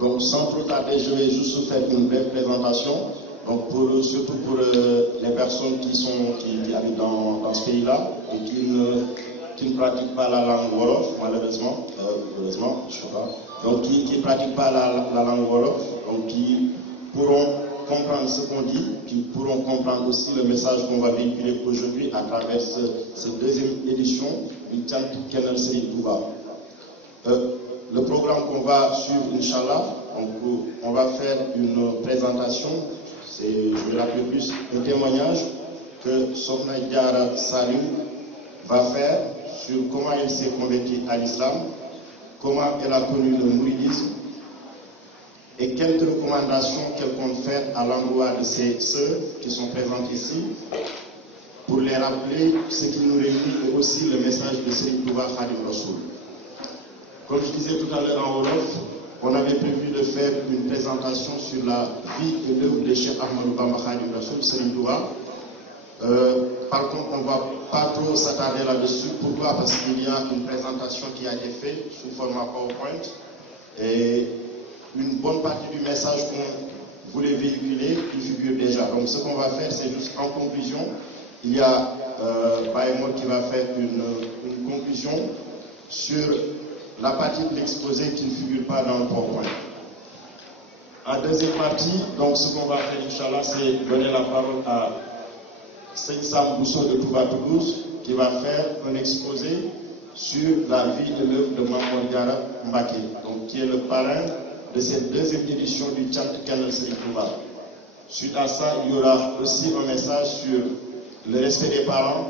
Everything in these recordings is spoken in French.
Donc sans trop tarder, je vais juste faire une brève présentation. Donc surtout pour les personnes qui habitent dans ce pays-là et qui ne pratiquent pas la langue wolof, malheureusement, heureusement, je ne sais pas. Donc qui ne pratiquent pas la langue wolof, donc qui pourront comprendre ce qu'on dit, qui pourront comprendre aussi le message qu'on va véhiculer aujourd'hui à travers cette deuxième édition du Tiant Kennel Serigne Touba. Le programme qu'on va suivre, Inch'Allah, on va faire une présentation, je vais l'appeler plus un témoignage que Sokhna Diarra Saliou va faire sur comment elle s'est convertie à l'islam, comment elle a connu le mouridisme et quelques recommandations qu'elle compte faire à l'endroit de ses sœurs qui sont présentes ici pour les rappeler ce qui nous réunit et aussi le message de Serigne Touba Khadim Rassoul. Comme je disais tout à l'heure en Wolof, on avait prévu de faire une présentation sur la vie et l'œuvre de Cheikh Ahmadou Bamba Khadim Rassoul, Serigne Touba. Par contre, on ne va pas trop s'attarder là-dessus. Pourquoi? Parce qu'il y a une présentation qui a été faite sous format PowerPoint et une bonne partie du message qu'on voulait véhiculer qui figure déjà. Donc ce qu'on va faire, c'est juste en conclusion, il y a Baïmol qui va faire une conclusion sur la partie de l'exposé qui ne figure pas dans le PowerPoint. En deuxième partie, donc ce qu'on va faire, Inch'Allah, c'est donner la parole à Seigne Sam Bousso de Touba Toulouse, qui va faire un exposé sur la vie et l'œuvre de Mame Diarra Mbacké, donc qui est le parrain de cette deuxième édition du Tiant Kennel Serigne Touba. Suite à ça, il y aura aussi un message sur le respect des parents,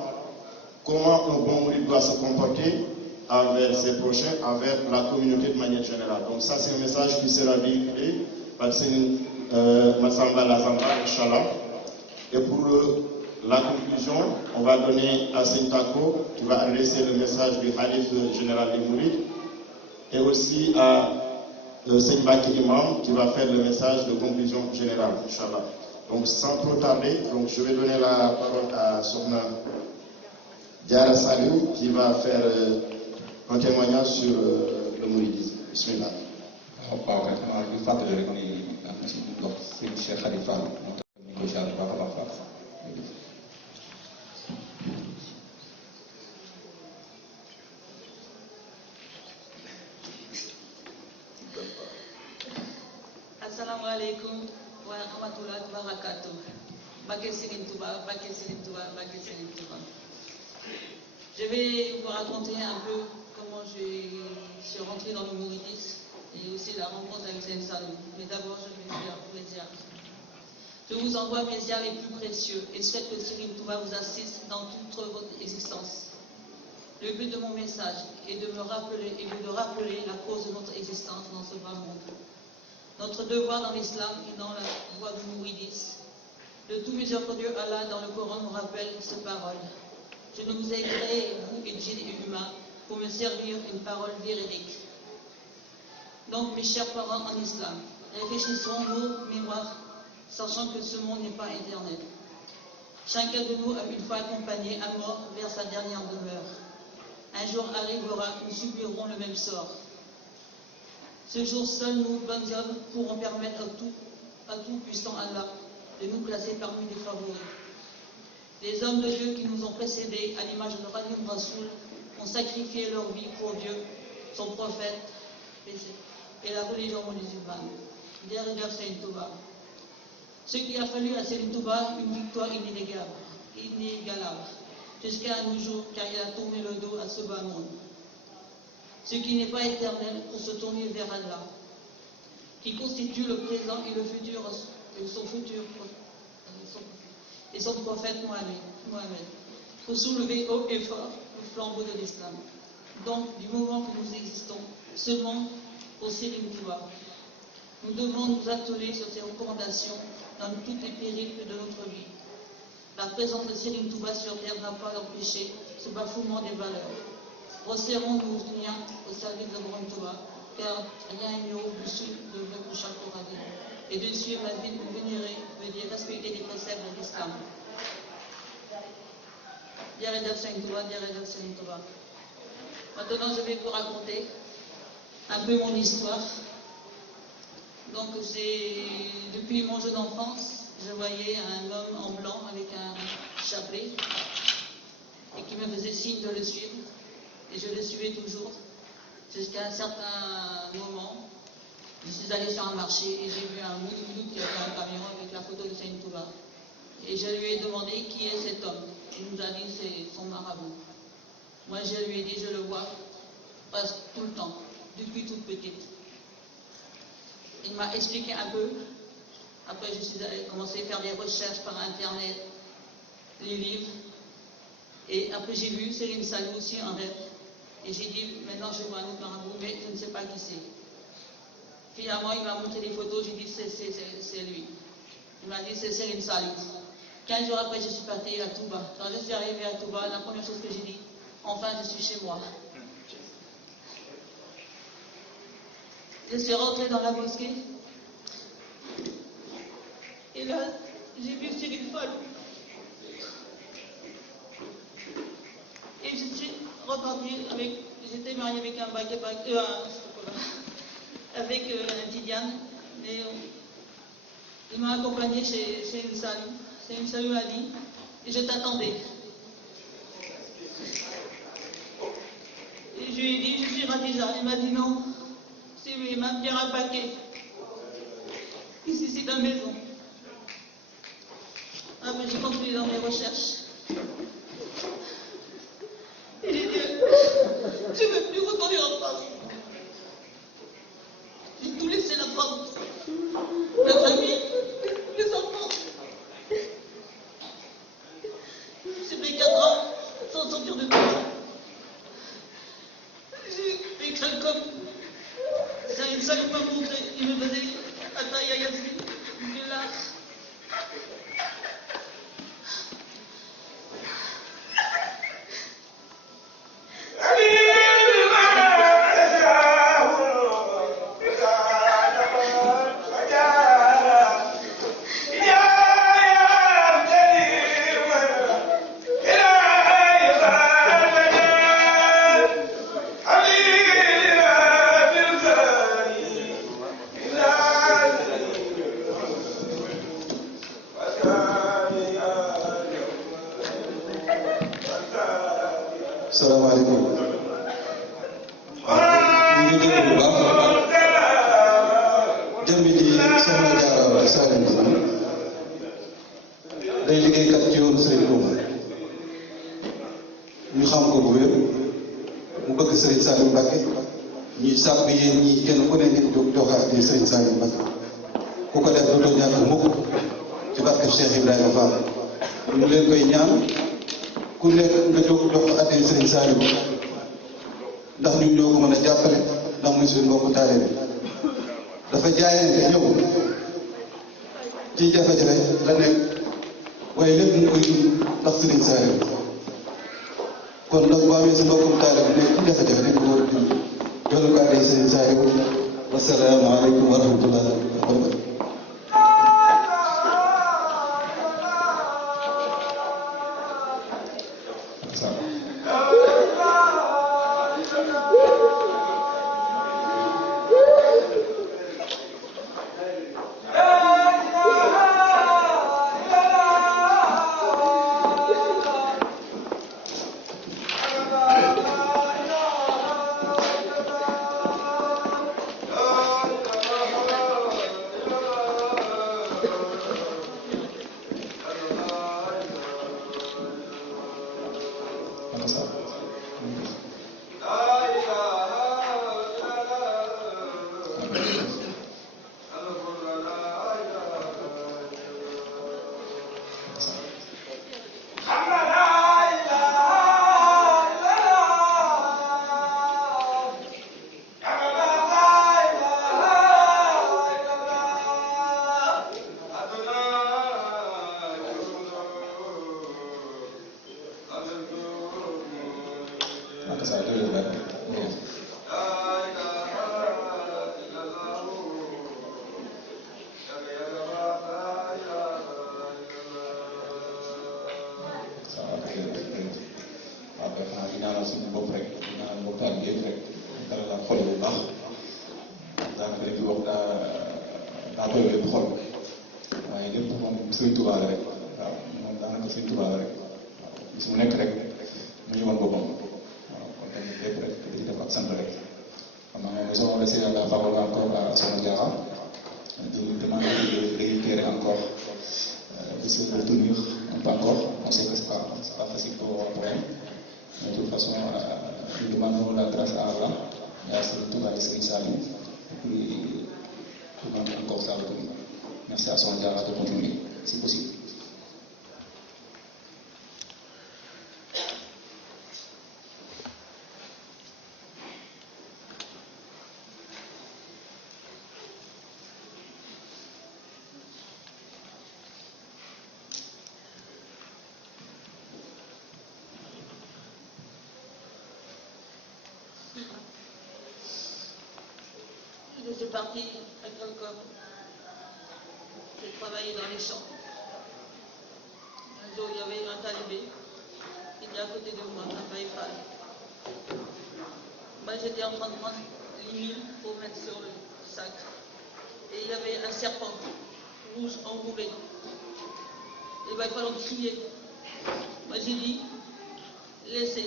comment un bon mouride doit se comporter envers ses prochains, envers la communauté de manière générale. Donc ça, c'est un message qui sera véhiculé par Seigne Massamba Lazamba, Inch'Allah. Et pour la conclusion, on va donner à Seigne Tako qui va adresser le message du Khalif général des Mourides et aussi à Seigne Baki Imam qui va faire le message de conclusion générale, Inch'Allah. Donc sans trop tarder, donc, je vais donner la parole à Sokhna Diarra Saliou qui va faire un témoignage sur le mouridisme. Bismillah. Assalamu alaikum wa rahmatullahi wa barakatuh. Mbacké Serigne Touba, Mbacké Serigne Touba, Mbacké Serigne Touba. Je vais vous raconter un peu comment je suis rentrée dans le mouridisme et aussi la rencontre avec Seigne Saliou. Mais d'abord, je vais faire plaisir. Je vous envoie mes ziars les plus précieux et souhaite que Serigne Touba vous assiste dans toute votre existence. Le but de mon message est de rappeler la cause de notre existence dans ce bas monde. Notre devoir dans l'islam et dans la voie du mouridisme. Le tout miséricordieux Allah dans le Coran nous rappelle ces paroles. Je ne vous ai créé, vous et djinns et humains, pour me servir une parole véridique. Donc, mes chers parents en islam, réfléchissons nos mémoires, sachant que ce monde n'est pas éternel. Chacun de nous a une fois accompagné à mort vers sa dernière demeure. Un jour arrivera, nous subirons le même sort. Ce jour, seuls nous, bonnes œuvres, pourront permettre à tout puissant Allah de nous classer parmi les favoris. Les hommes de Dieu qui nous ont précédés, à l'image de Khadim Rassoul, ont sacrifié leur vie pour Dieu, son prophète et la religion musulmane. Derrière Serigne Touba. Ce qui a fallu à Serigne Touba, une victoire inégalable, jusqu'à nos jours, car il a tourné le dos à ce bas monde. Ce qui n'est pas éternel pour se tourner vers Allah, qui constitue le présent et le futur, et son prophète Mohammed, pour soulever haut et fort le flambeau de l'islam. Donc, du moment que nous existons, seulement pour Serigne Touba, nous devons nous atteler sur ses recommandations dans tous les périples de notre vie. La présence de Serigne Touba sur terre n'a pas empêché ce bafouement des valeurs. Resserrons nos liens au service de Grand Touba, car rien n'est au-dessus de votre chaque paradis. Et de suivre la vie de vénérer veut dire respecter les préceptes de l'islam. Maintenant, je vais vous raconter un peu mon histoire. Donc depuis mon jeune enfance, je voyais un homme en blanc avec un chapelet et qui me faisait signe de le suivre. Et je le suivais toujours jusqu'à un certain moment. Je suis allée sur un marché et j'ai vu un moudoudou qui avait un camion avec la photo de Saint Touba. Et je lui ai demandé qui est cet homme. Il nous a dit c'est son marabout. Moi je lui ai dit je le vois presque tout le temps, depuis toute petite. Il m'a expliqué un peu. Après je suis allée commencer à faire des recherches par internet, les livres. Et après j'ai vu Serigne Saliou aussi en rêve. Et j'ai dit maintenant je vois un autre marabout, mais je ne sais pas qui c'est. Finalement, il m'a montré des photos, j'ai dit c'est lui. Il m'a dit c'est Serigne Saliou. 15 jours après, je suis partie à Touba. Quand je suis arrivée à Touba, la première chose que j'ai dit, enfin je suis chez moi. Je suis rentrée dans la mosquée. Et là, j'ai vu Serigne Fallou. Et je suis repartie j'étais mariée avec un avec un Tidiane, mais il m'a accompagnée chez une Saliou. C'est une Saliou a dit, et je t'attendais. Et je lui ai dit, je suis Radija. Il m'a dit non, c'est lui, il m'a bien un paquet. Ici, c'est ta maison. Après, j'ai continué dans mes recherches. Et j'ai dit, je ne veux plus retourner en France. J'ai tout laissé la France, la famille, les enfants. J'ai fait 4 ans sans sortir de prison. J'ai fait comme ça, une salle m'a montré, il me faisait Ataya Yassine, de l'art. salaamaaleykum. ñu ngi déglu bu baax jëmmi di soxna Diarra Salim day liggéeykat ci yoonu Serigne Touba ñu xam ko bu wér mu bëgg Serigne Salim Mbacké ñuy sàpp yéen ñi kenn ku ne ngeen jóg joxaat di Serigne Salim Mbacké ku ko def dootoo ñàkk mukk ci barke Cheikh Ibrahima Fall ñu leen koy ñaan ku nekk nga jóg jox ko addi Serigne Salim ndax ñun ñoo ko mën a jàppale ndax muy suñu mbokku taalibe dafa jaayante ñëw ci jafe-jafe la nekk waaye lépp mu koy dund ndax Serigne Salim kon nag boo amee sa mbokkum taalibe nekk ci jafe-jafe dañ ko war a dund jox ko addi Serigne Salim wasalaamaaleykum wa rahmatulah wa barakatuh. daa koy lépp xol waaye lépp moom Sëriñ Tuubaa la rek waaw moom daanaka Sëriñ Tuubaa la rek waaw bis mu nekk rek mu ñu mën boppam waaw kon tamit lépp rek da ci def ak sant rek xam naa nous allons laisser la parole encore à Sokhna Diarra de lui demander de réitérer encore de se retenir un peu encore. On sait que c'est pas facile pour elle. Mais de toute façon, nous demandons la grâce à Allah et à Sëriñ Tuubaa et Sëriñ Saliou pour lui demander encore sa retenue. Merci à Sokhna Diarra de continuer, si possible. Je suis partie agricole. J'ai travaillé dans les champs. Un jour, il y avait un talibé qui était à côté de moi, un Baïfal. Moi, j'étais en train de prendre l'huile pour mettre sur le sac. Et il y avait un serpent rouge enroulé. Les Baïfal ont crié. Moi, j'ai dit, laissez.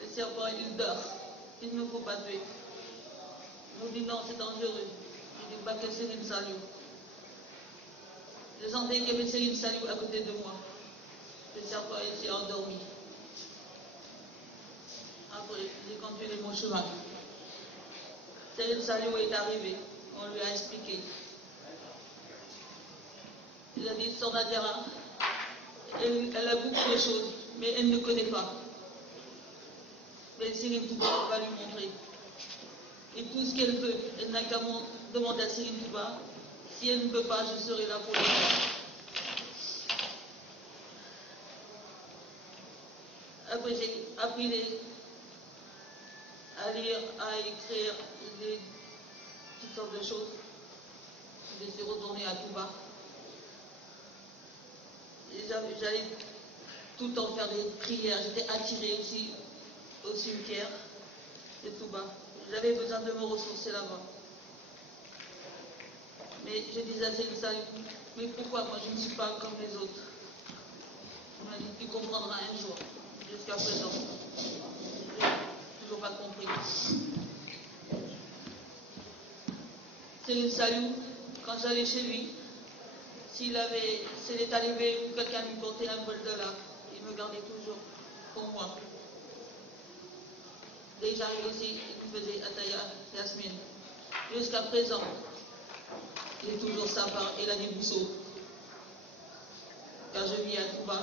Le serpent, il dort. Il ne faut pas tuer. Ils m'ont dit non, c'est dangereux. J'ai dit, Bakel Sëriñ Saliou. Je sentais qu'il y avait Sëriñ Saliou à côté de moi. Le serpent était endormi. Après, j'ai continué mon chemin. Sëriñ Saliou est arrivé. On lui a expliqué. Il a dit, Sokhna Diarra, elle a beaucoup de choses, mais elle ne connaît pas. Mais Sëriñ Tuubaa va lui montrer. Et tout ce qu'elle peut, elle n'a qu'à demander à Sëriñ Tuubaa. Si elle ne peut pas, je serai là pour elle. Après, j'ai appris à lire, à écrire toutes sortes de choses. Je suis retournée à Touba. Et j'allais tout le temps faire des prières. J'étais attirée aussi au cimetière de Touba. J'avais besoin de me ressourcer là-bas. Mais je disais à Sëriñ Saliou, mais pourquoi moi je ne suis pas comme les autres? On m'a dit, tu comprendras un jour. Jusqu'à présent, je n'ai toujours pas compris. Sëriñ Saliou, quand j'allais chez lui, s'il est arrivé ou quelqu'un lui portait un bol de lard, il me gardait toujours pour moi. Déjà aussi, il me faisait Ataya Yasmine. Jusqu'à présent, il est toujours sympa, il a des bousseaux. Car je vis à Touba.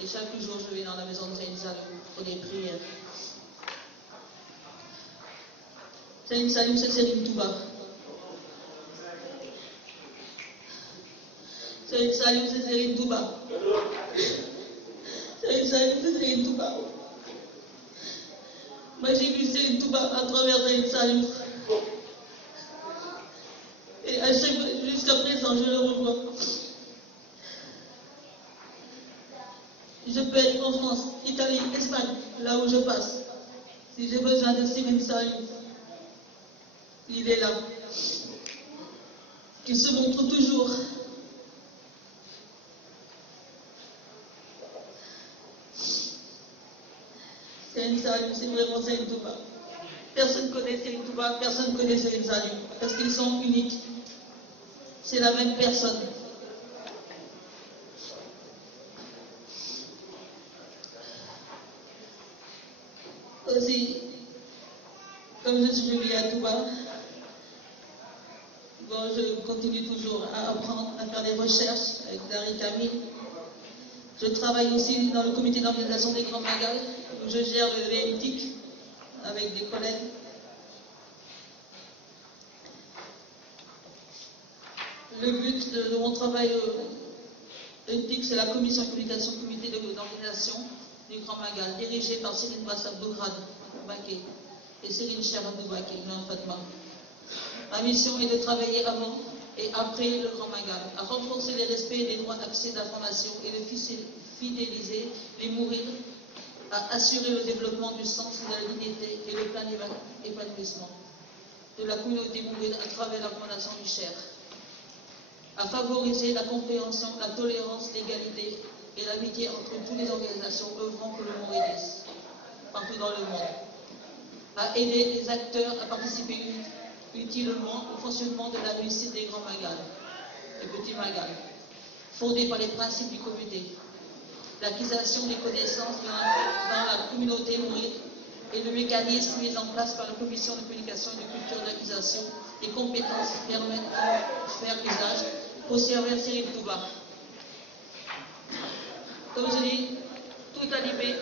Et chaque jour, je vais dans la maison de Sëriñ Saliou pour des prières. Sëriñ Saliou, c'est Sëriñ Touba. Sëriñ Saliou, c'est Sëriñ Touba. Sëriñ Saliou, c'est Sëriñ Touba. Moi, j'ai vu Sëriñ Touba à travers Sëriñ Saliou. Et jusqu'à présent, je le revois. Je peux être en France, Italie, Espagne, là où je passe. Si j'ai besoin de Sëriñ Saliou, il est là. Il se montre toujours. Sëriñ Saliou, c'est vraiment Sëriñ Touba. Personne ne connaît Sëriñ Touba, personne ne connaît Sëriñ Saliou, parce qu'ils sont uniques. C'est la même personne. Aussi, comme je suis venue à Touba, bon, je continue toujours à apprendre, à faire des recherches avec Dari Kamil. Je travaille aussi dans le comité d'organisation des Grands Magal, où je gère le VMTIC avec des collègues. Le but de mon travail VMTIC, c'est la commission de communication, comité d'organisation du Grand Magal, dirigé par Serigne Bass Abdou Khadre Mbacké et Serigne Cheikh Abdou Mbacké, Fatma. Ma mission est de travailler avant et après le Grand Magal, à renforcer le respect des droits d'accès d'information et de fidéliser les mourides, à assurer le développement du sens de la dignité et le plein épanouissement. de la communauté mouride à travers la fondation du Cher, à favoriser la compréhension, la tolérance, l'égalité et l'amitié entre toutes les organisations œuvrant pour le mouridisme partout dans le monde, à aider les acteurs à participer utilement au fonctionnement de la réussite des grands magal, des petits magal, fondés par les principes du comité, l'acquisition des connaissances dans la communauté mouride et le mécanisme mis en place par la commission de communication et de culture d'acquisition des compétences permettant de faire usage pour servir Serigne Touba. Comme je dis, tout talibé,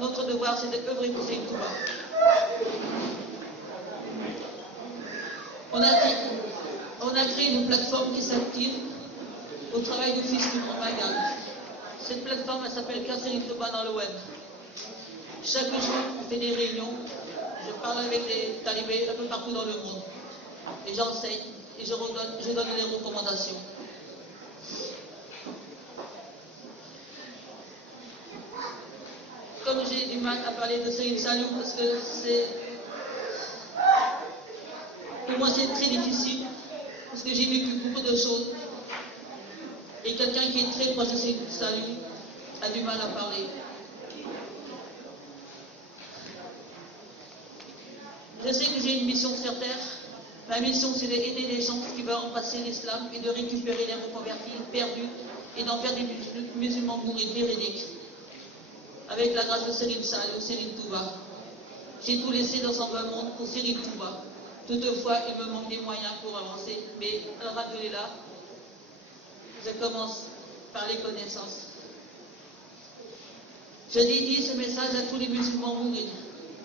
notre devoir c'est d'œuvrer pour Serigne Touba. On a créé une plateforme qui s'active au travail du fils du Grand Magal. Cette plateforme, elle s'appelle Cœur Serigne Touba dans le web. Chaque jour, on fait des réunions. Je parle avec des talibés un peu partout dans le monde. Et j'enseigne et je donne des recommandations. Comme j'ai du mal à parler de Serigne Saliou parce que pour moi c'est très difficile parce que j'ai vécu beaucoup de choses et quelqu'un qui est très proche de Serigne Saliou a du mal à parler. Je sais que j'ai une mission sur terre. Ma mission c'est d'aider les gens qui veulent embrasser l'islam et de récupérer les reconvertis perdus et d'en faire des musulmans mourides véridiques. Avec la grâce de Serigne Saliou, Serigne Touba. J'ai tout laissé dans un bas monde pour Serigne Touba. Toutefois, il me manque des moyens pour avancer. Mais, alhamdoulilah, je commence par les connaissances. Je dédie ce message à tous les musulmans mourides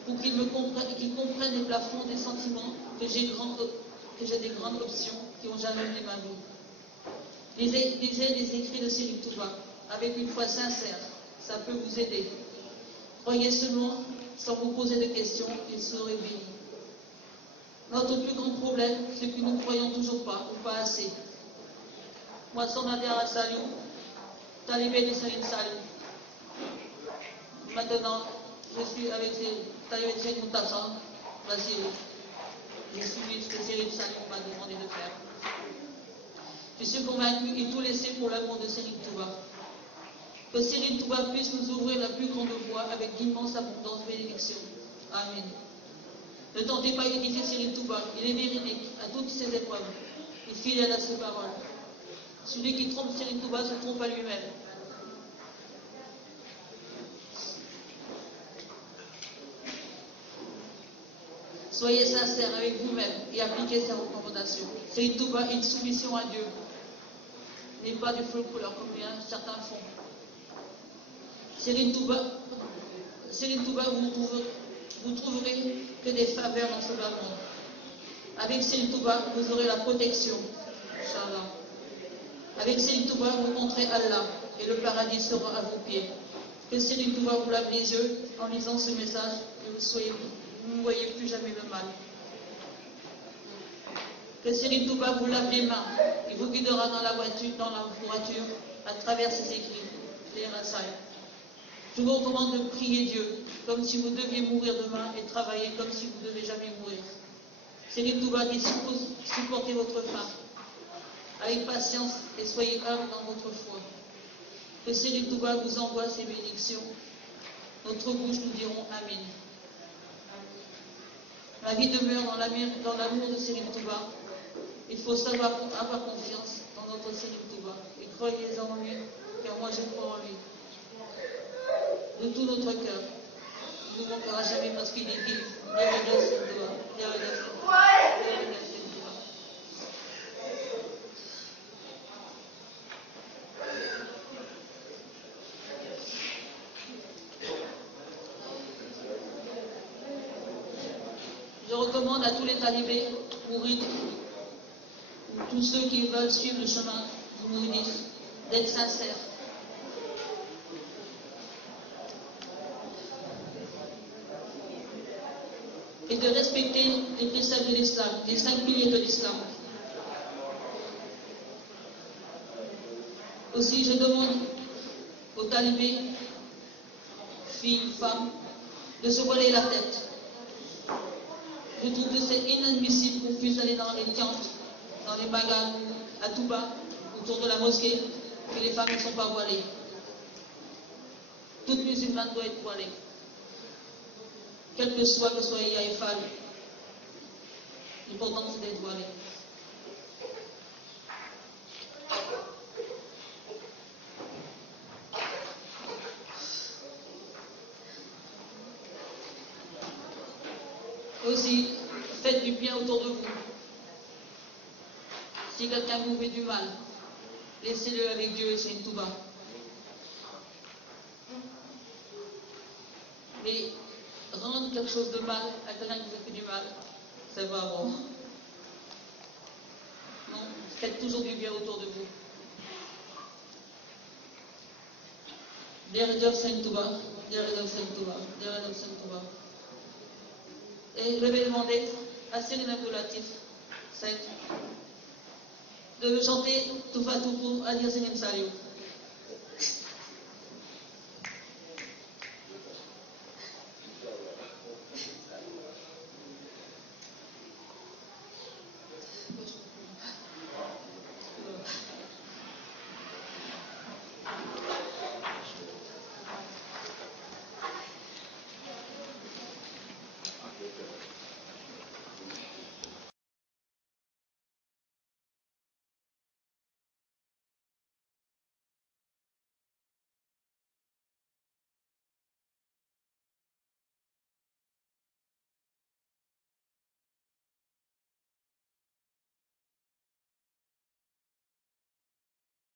pour qu'ils comprennent les plafonds des sentiments que j'ai des grandes options qui ont jalonné ma vie. Lisez les écrits de Serigne Touba avec une foi sincère. Ça peut vous aider. Croyez seulement sans vous poser de questions, il serait béni. Notre plus grand problème, c'est que nous ne croyons toujours pas ou pas assez. Moi, son adhère à Saliou, talibé de Serigne Saliou. Maintenant, je suis avec talibé de Serigne Moutassam, Basirou. J'ai suivi ce que Serigne Saliou m'a demandé de faire. Je suis convaincu et tout laissé pour l'amour de Serigne Touba. Que Serigne Touba puisse nous ouvrir la plus grande voie avec d'immenses abondances bénédictions. Amen. Ne tentez pas d'imiter Serigne Touba, il est véridique à toutes ses épreuves, il est fidèle à ses paroles. Celui qui trompe Serigne Touba se trompe à lui-même. Soyez sincères avec vous-même et appliquez ses recommandations. Serigne Touba est une soumission à Dieu, n'est pas du folklore comme certains font. Serigne Touba, vous trouverez que des faveurs dans ce bas monde. Avec Serigne Touba, vous aurez la protection. Inch'Allah. Avec Serigne Touba, vous rencontrez Allah et le paradis sera à vos pieds. Que Serigne Touba vous lave les yeux en lisant ce message et vous ne voyez plus jamais le mal. Que Serigne Touba vous lave les mains et vous guidera dans la voiture à travers ses écrits, les rasailles. Je vous recommande de prier Dieu comme si vous deviez mourir demain et travailler comme si vous ne devez jamais mourir. Serigne Touba dit supportez votre faim avec patience et soyez humble dans votre foi. Que Serigne Touba vous envoie ses bénédictions. Notre bouche nous dirons Amen. La vie demeure dans l'amour de Serigne Touba. Il faut savoir avoir confiance dans notre Serigne Touba et croyez en lui, car moi je crois en lui. De tout notre cœur. Il ne nous manquera jamais parce qu'il est dit. Je recommande à tous les talibés, mourides, ou tous ceux qui veulent suivre le chemin du mouridisme, d'être sincères. Et de respecter les préceptes de l'islam, les 5 piliers de l'islam. Aussi, je demande aux talibés, filles, femmes, de se voiler la tête. Je trouve que c'est inadmissible qu'on puisse aller dans les tentes, dans les bagarres, à Touba, autour de la mosquée, que les femmes ne sont pas voilées. Toute musulmane doit être voilée. Quel que soit Yaï Fall, l'important c'est d'être voilée. Aussi, faites du bien autour de vous. Si quelqu'un vous fait du mal, laissez-le avec Dieu et c'est une touba. Mais rendre quelque chose de mal à quelqu'un qui vous a fait du mal, c'est pas bon. Non, faites toujours du bien autour de vous. Derrière c'est une touba, derrière c'est une touba, derrière c'est une touba. Et je vais demander à Cyril Abdoulatif 5 de me chanter tout fa tout pour Agnès Saliou.